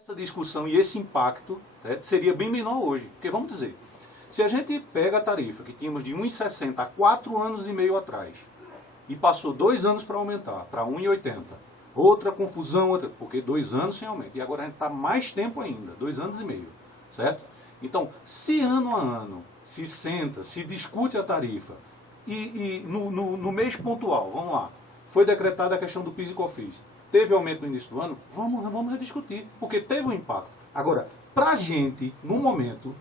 Essa discussão e esse impacto, né, seria bem menor hoje. Porque vamos dizer, se a gente pega a tarifa que tínhamos de 1,60 há 4 anos e meio atrás e passou 2 anos para aumentar, para 1,80, outra confusão, porque 2 anos sem aumento. E agora a gente está mais tempo ainda, 2 anos e meio, certo? Então, se ano a ano se senta, se discute a tarifa e no mês pontual, vamos lá, foi decretada a questão do PIS e COFINS, teve aumento no início do ano, vamos rediscutir, porque teve um impacto. Agora, para a gente, no momento,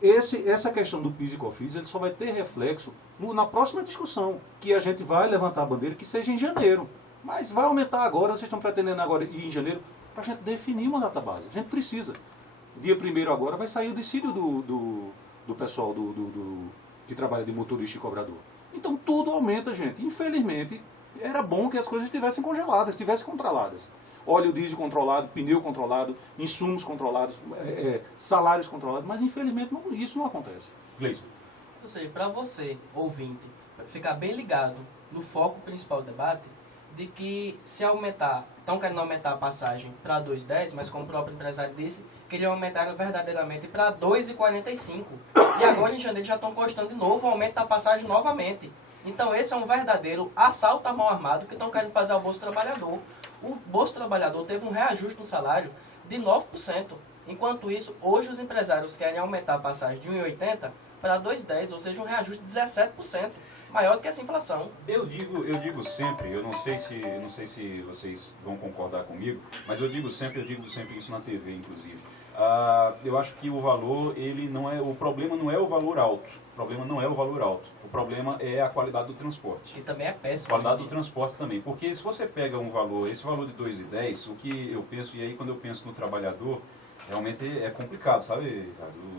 essa questão do PIS e COFINS, ele só vai ter reflexo na próxima discussão, que a gente vai levantar a bandeira, que seja em janeiro. Mas vai aumentar agora, vocês estão pretendendo agora ir em janeiro, para a gente definir uma data base. A gente precisa. Dia 1º agora vai sair o dissídio do pessoal que trabalha de motorista e cobrador. Então tudo aumenta, gente. Infelizmente, era bom que as coisas estivessem congeladas, estivessem controladas. Óleo diesel controlado, pneu controlado, insumos controlados, salários controlados, mas infelizmente isso não acontece. Gleison. Ou seja, para você, ouvinte, ficar bem ligado no foco principal do debate, de que se aumentar, estão querendo aumentar a passagem para 2,10, mas como o próprio empresário disse, queriam aumentar verdadeiramente para 2,45. E agora em janeiro já estão costando de novo o aumento da passagem novamente. Então esse é um verdadeiro assalto à mão armada que estão querendo fazer ao Bolsa Trabalhador. O Bolsa Trabalhador teve um reajuste no salário de 9%. Enquanto isso, hoje os empresários querem aumentar a passagem de 1,80 para 2,10, ou seja, um reajuste de 17%. Maior do que essa inflação. Eu digo sempre, eu não sei se vocês vão concordar comigo, mas eu digo sempre isso na TV, inclusive. Eu acho que o valor, o problema não é o valor alto. O problema não é o valor alto. O problema é a qualidade do transporte. Que também é péssimo. A qualidade do transporte também. Porque se você pega esse valor de 2,10, o que eu penso, e aí quando eu penso no trabalhador, realmente é complicado, sabe?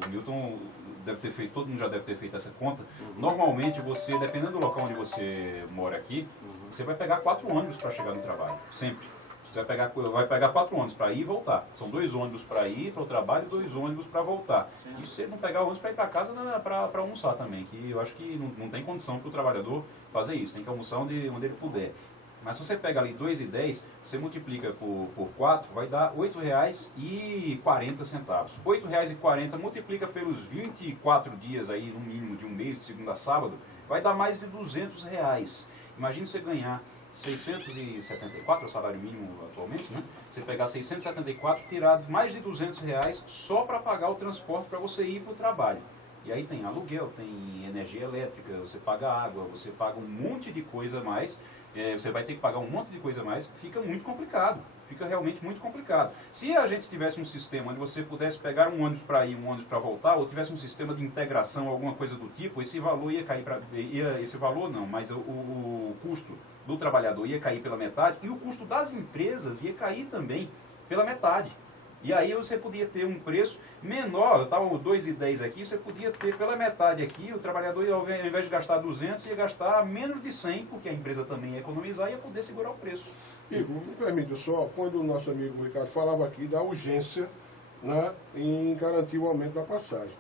O Milton deve ter feito, todo mundo já deve ter feito essa conta. Normalmente você, dependendo do local onde você mora aqui, você vai pegar 4 ônibus para chegar no trabalho, sempre. Você vai pegar 4 ônibus para ir e voltar. São 2 ônibus para ir para o trabalho e 2 ônibus para voltar. E se você não pegar ônibus para ir para casa, para almoçar também, que eu acho que não tem condição para o trabalhador fazer isso, tem que almoçar onde ele puder. Mas se você pega ali 2,10, você multiplica por 4, vai dar R$ 8,40. R$ 8,40 multiplica pelos 24 dias aí, no mínimo, de um mês, de segunda a sábado, vai dar mais de R$200. Imagine você ganhar 674, é o salário mínimo atualmente, né? Você pegar 674, tirar mais de R$200 só para pagar o transporte para você ir para o trabalho. E aí tem aluguel, tem energia elétrica, você paga água, você paga um monte de coisa a mais. Você vai ter que pagar um monte de coisa a mais, fica muito complicado, fica realmente muito complicado. Se a gente tivesse um sistema onde você pudesse pegar um ônibus para ir, um ônibus para voltar, ou tivesse um sistema de integração, alguma coisa do tipo, esse valor ia cair esse valor não, mas o custo do trabalhador ia cair pela metade e o custo das empresas ia cair também pela metade. E aí você podia ter um preço menor, estava 2,10 aqui, você podia ter pela metade aqui, o trabalhador, ao invés de gastar 200, ia gastar menos de 100, porque a empresa também ia economizar e ia poder segurar o preço. Igor, me permite só, quando o nosso amigo Ricardo falava aqui da urgência, né, em garantir o aumento da passagem.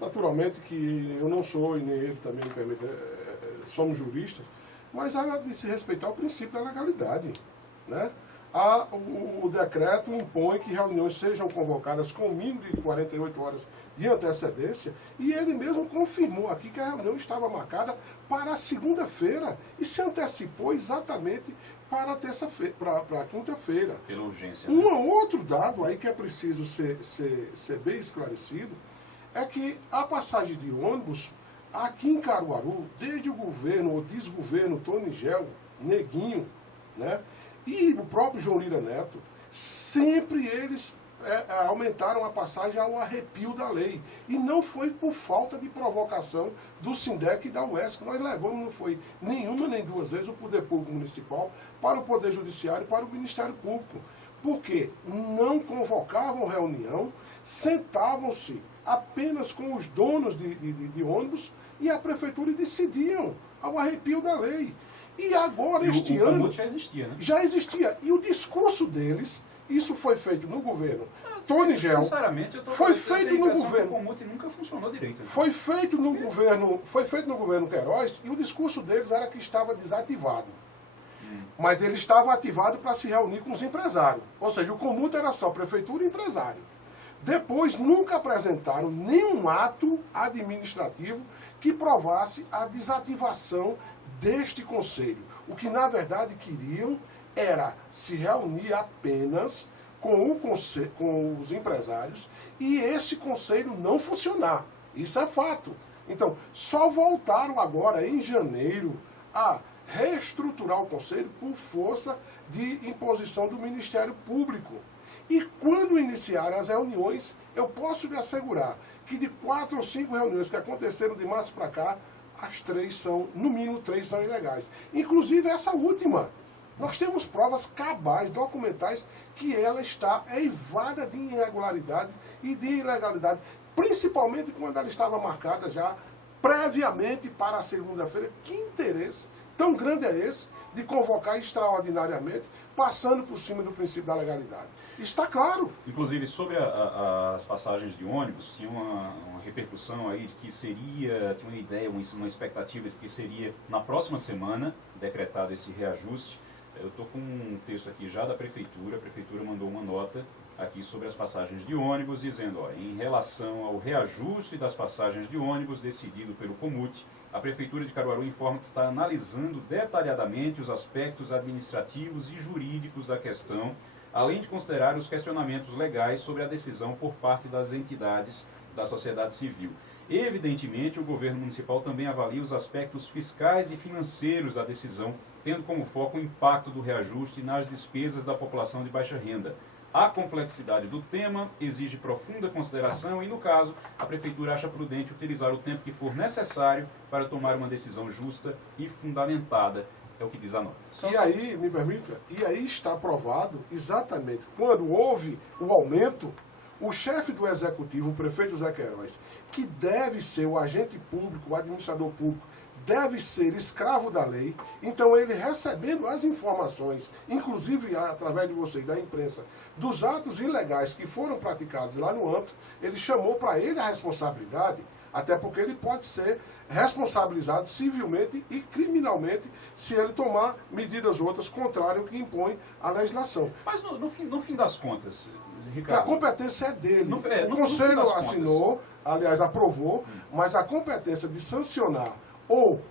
Naturalmente que eu não sou, e nem ele também me permite, somos juristas, mas há de se respeitar o princípio da legalidade, né? O decreto impõe que reuniões sejam convocadas com o mínimo de 48 horas de antecedência e ele mesmo confirmou aqui que a reunião estava marcada para a segunda-feira e se antecipou exatamente para a quinta-feira. Pela urgência. Né? Um outro dado aí que é preciso ser bem esclarecido é que a passagem de ônibus aqui em Caruaru, desde o governo ou desgoverno Tony Gel, Neguinho, né? E o próprio João Lira Neto, sempre eles aumentaram a passagem ao arrepio da lei. E não foi por falta de provocação do SINDEC e da UES, que nós levamos, não foi nenhuma nem 2 vezes, o Poder Público Municipal para o Poder Judiciário e para o Ministério Público. Porque não convocavam reunião, sentavam-se apenas com os donos de ônibus e a prefeitura decidiam ao arrepio da lei. E agora, este ano, já existia, né? Já existia. E o discurso deles, isso foi feito no governo Tony Gel. Sinceramente, foi feito no governo. O Comute nunca funcionou direito. Né? Foi feito no governo Queiroz e o discurso deles era que estava desativado. Mas ele estava ativado para se reunir com os empresários. Ou seja, o Comut era só prefeitura e empresário. Depois, nunca apresentaram nenhum ato administrativo que provasse a desativação deste conselho. O que, na verdade, queriam era se reunir apenas com os empresários e esse conselho não funcionar. Isso é fato. Então, só voltaram agora, em janeiro, a reestruturar o conselho por força de imposição do Ministério Público. E quando iniciaram as reuniões, eu posso lhe assegurar que de 4 ou 5 reuniões que aconteceram de março para cá, as 3 são, no mínimo 3 são ilegais. Inclusive essa última. Nós temos provas cabais, documentais, que ela está eivada de irregularidade e de ilegalidade, principalmente quando ela estava marcada já previamente para a segunda-feira. Que interesse tão grande é esse de convocar extraordinariamente, passando por cima do princípio da legalidade? Está claro. Inclusive, sobre as passagens de ônibus, tinha uma repercussão aí de que seria, tinha uma ideia, uma expectativa de que seria na próxima semana decretado esse reajuste. Eu estou com um texto aqui já da Prefeitura. A Prefeitura mandou uma nota aqui sobre as passagens de ônibus, dizendo, ó, em relação ao reajuste das passagens de ônibus decidido pelo Comut, a Prefeitura de Caruaru informa que está analisando detalhadamente os aspectos administrativos e jurídicos da questão, além de considerar os questionamentos legais sobre a decisão por parte das entidades da sociedade civil. Evidentemente, o governo municipal também avalia os aspectos fiscais e financeiros da decisão, tendo como foco o impacto do reajuste nas despesas da população de baixa renda. A complexidade do tema exige profunda consideração e, no caso, a Prefeitura acha prudente utilizar o tempo que for necessário para tomar uma decisão justa e fundamentada, é o que diz a nota. E aí, me permita, e aí está provado exatamente quando houve o aumento, o chefe do Executivo, o prefeito José Queiroz, que deve ser o agente público, o administrador público, deve ser escravo da lei. Então ele recebendo as informações, inclusive através de vocês, da imprensa, dos atos ilegais que foram praticados lá no âmbito, ele chamou para ele a responsabilidade, até porque ele pode ser responsabilizado civilmente e criminalmente se ele tomar medidas outras contrárias ao que impõe a legislação. Mas no fim das contas, Porque Ricardo, a competência é dele. no O fim das Conselho contas, assinou, aliás, aprovou, mas a competência de sancionar ou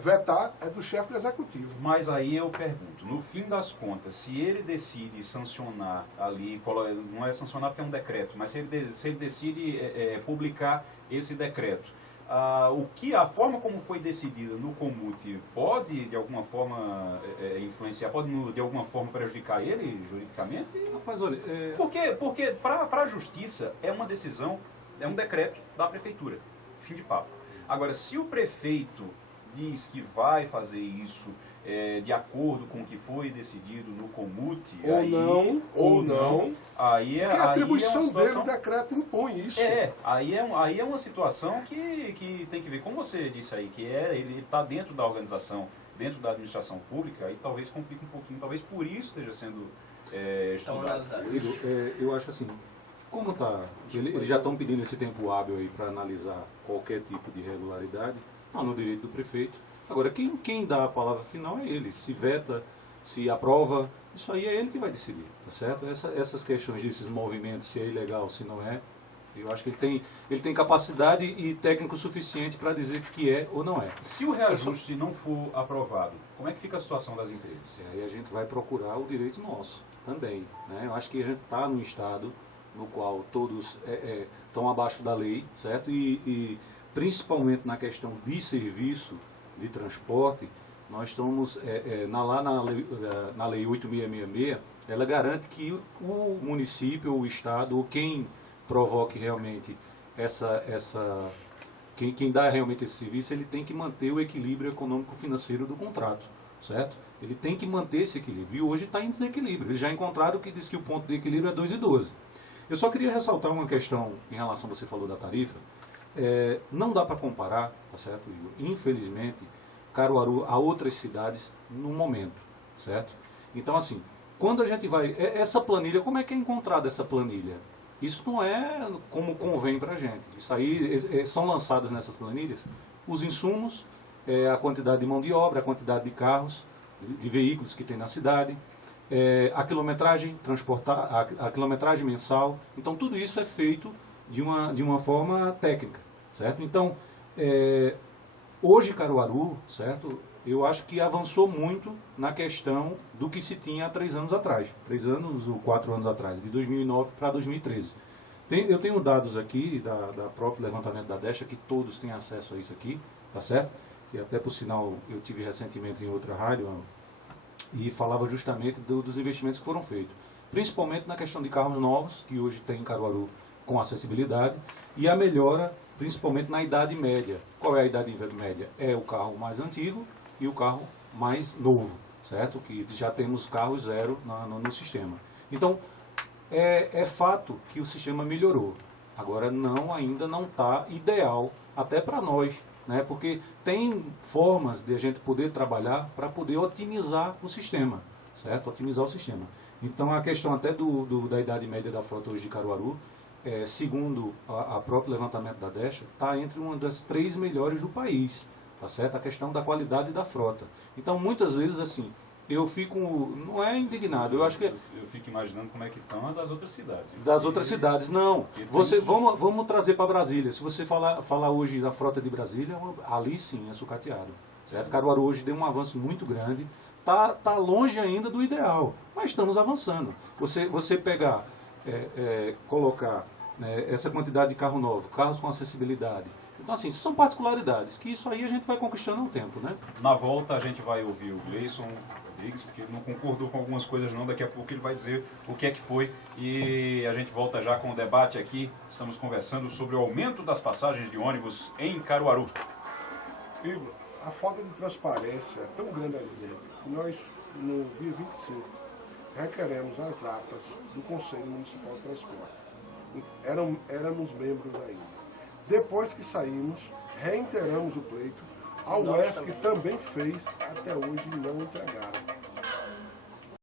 vetar é do chefe do Executivo. mas aí eu pergunto, no fim das contas, se ele decide sancionar ali, não é sancionar porque é um decreto, mas se ele decide publicar esse decreto, a forma como foi decidida no Comut pode, de alguma forma, influenciar, pode, de alguma forma, prejudicar ele juridicamente? Rapaz, olha, Porque para a Justiça é uma decisão, é um decreto da Prefeitura, fim de papo. Agora, se o prefeito diz que vai fazer isso de acordo com o que foi decidido no Comut, Ou não, aí porque a atribuição uma situação, dele, o decreto impõe isso. aí é uma situação que tem que ver, como você disse aí, que ele está dentro da organização, dentro da administração pública, aí talvez complique um pouquinho, talvez por isso esteja sendo estudado. Igor, eu acho assim, como eles já estão pedindo esse tempo hábil aí para analisar qualquer tipo de irregularidade, está no direito do prefeito. Agora, quem dá a palavra final é ele. Se veta, se aprova, isso aí é ele que vai decidir, tá certo? Essas questões desses movimentos, se é ilegal, se não é, eu acho que ele tem capacidade e técnico suficiente para dizer que é ou não é. Se o reajuste não for aprovado, como é que fica a situação das empresas? E aí a gente vai procurar o direito nosso também, né? Eu acho que a gente está num estado no qual todos estão abaixo da lei, certo? E principalmente na questão de serviço, de transporte, nós estamos, na lei 8666, ela garante que o município, o estado, ou quem provoque realmente quem dá realmente esse serviço, ele tem que manter o equilíbrio econômico-financeiro do contrato, certo? Ele tem que manter esse equilíbrio, e hoje está em desequilíbrio. Eles já encontraram que diz que o ponto de equilíbrio é 2,12. Eu só queria ressaltar uma questão em relação, você falou da tarifa. Não dá para comparar, tá certo, Igor? Infelizmente, Caruaru a outras cidades no momento, certo? Então, assim, quando a gente vai... Essa planilha, como é que é encontrada essa planilha? Isso não é como convém para a gente. Isso aí, são lançados nessas planilhas os insumos, a quantidade de mão de obra, a quantidade de carros, de veículos que tem na cidade, a quilometragem a quilometragem mensal. Então tudo isso é feito de uma forma técnica, certo? Então hoje Caruaru, certo? Eu acho que avançou muito na questão do que se tinha há 3 anos atrás, 3 anos ou 4 anos atrás, de 2009 para 2013. Eu tenho dados aqui da próprio levantamento da Desha, que todos têm acesso a isso aqui, tá certo? Que até por sinal eu tive recentemente em outra rádio e falava justamente dos investimentos que foram feitos. Principalmente na questão de carros novos, que hoje tem em Caruaru com acessibilidade, e a melhora principalmente na idade média. Qual é a idade média? É o carro mais antigo e o carro mais novo, certo? Que já temos carro zero no sistema. Então, é fato que o sistema melhorou. Agora, ainda não está ideal, até para nós, né? Porque tem formas de a gente poder trabalhar para poder otimizar o sistema, certo? Otimizar o sistema. Então, a questão até da idade média da frota hoje de Caruaru, segundo a próprio levantamento da Desha, está entre uma das 3 melhores do país, tá certo? A questão da qualidade da frota. Então, muitas vezes, assim, eu fico, não é indignado, eu acho que... Eu fico imaginando como é que estão das outras cidades. Das outras cidades, não. Vamos trazer para Brasília. Se você falar hoje da frota de Brasília, ali sim é sucateado, certo? Caruaru hoje deu um avanço muito grande, tá longe ainda do ideal, mas estamos avançando. Você pegar, colocar essa quantidade de carro novo, carros com acessibilidade. Então, assim, são particularidades, que isso aí a gente vai conquistando ao tempo, né? Na volta a gente vai ouvir o Gleison Rodrigues, porque ele não concordou com algumas coisas não, daqui a pouco ele vai dizer o que é que foi. E a gente volta já com o debate aqui, estamos conversando sobre o aumento das passagens de ônibus em Caruaru. Fibra, a falta de transparência é tão grande ali dentro que nós, no dia 25, requeremos as atas do Conselho Municipal de Transporte. Éramos membros ainda. Depois que saímos, reiteramos o pleito. A UESC também fez, até hoje não entregaram.